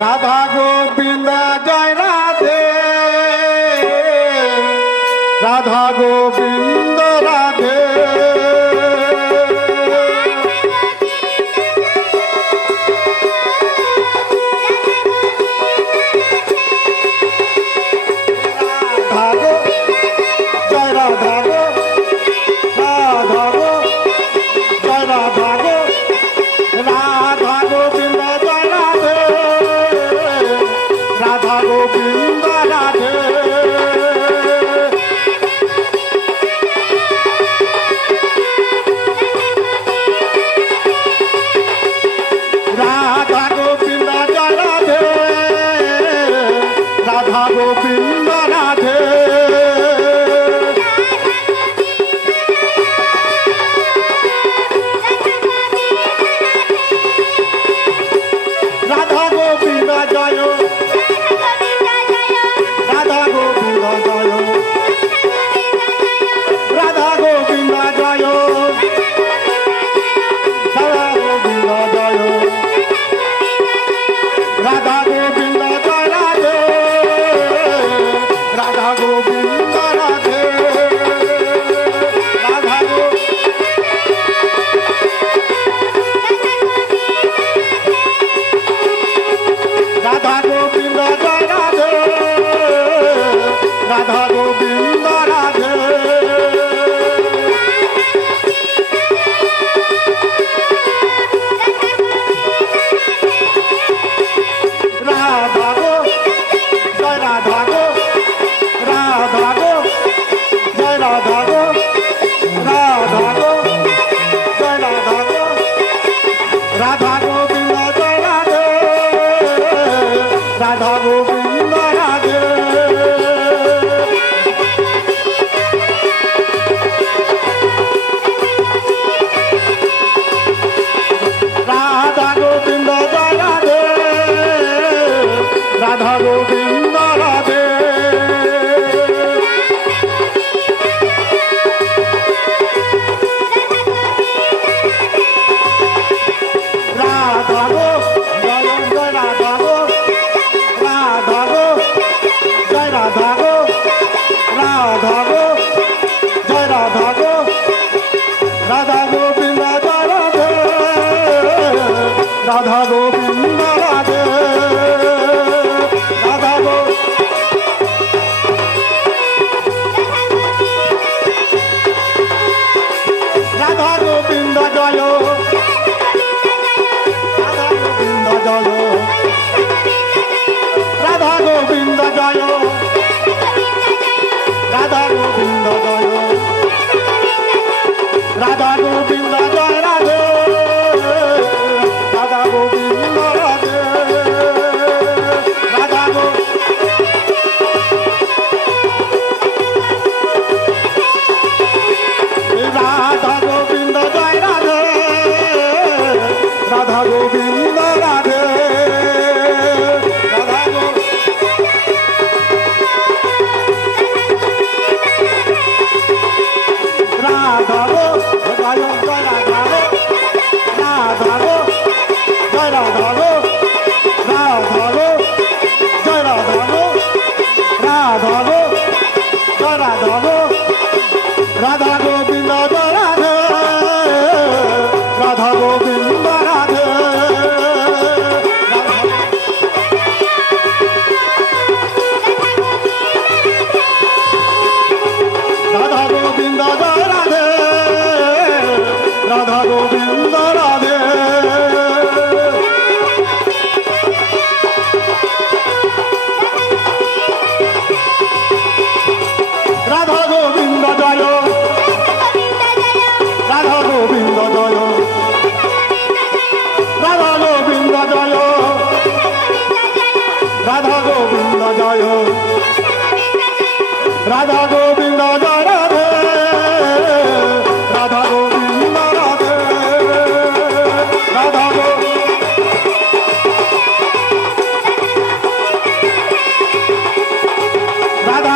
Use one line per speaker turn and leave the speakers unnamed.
রাধা গোবিন্দ Joy রাধে। রাধা Govinda. Radha Radha Govinda 好，好。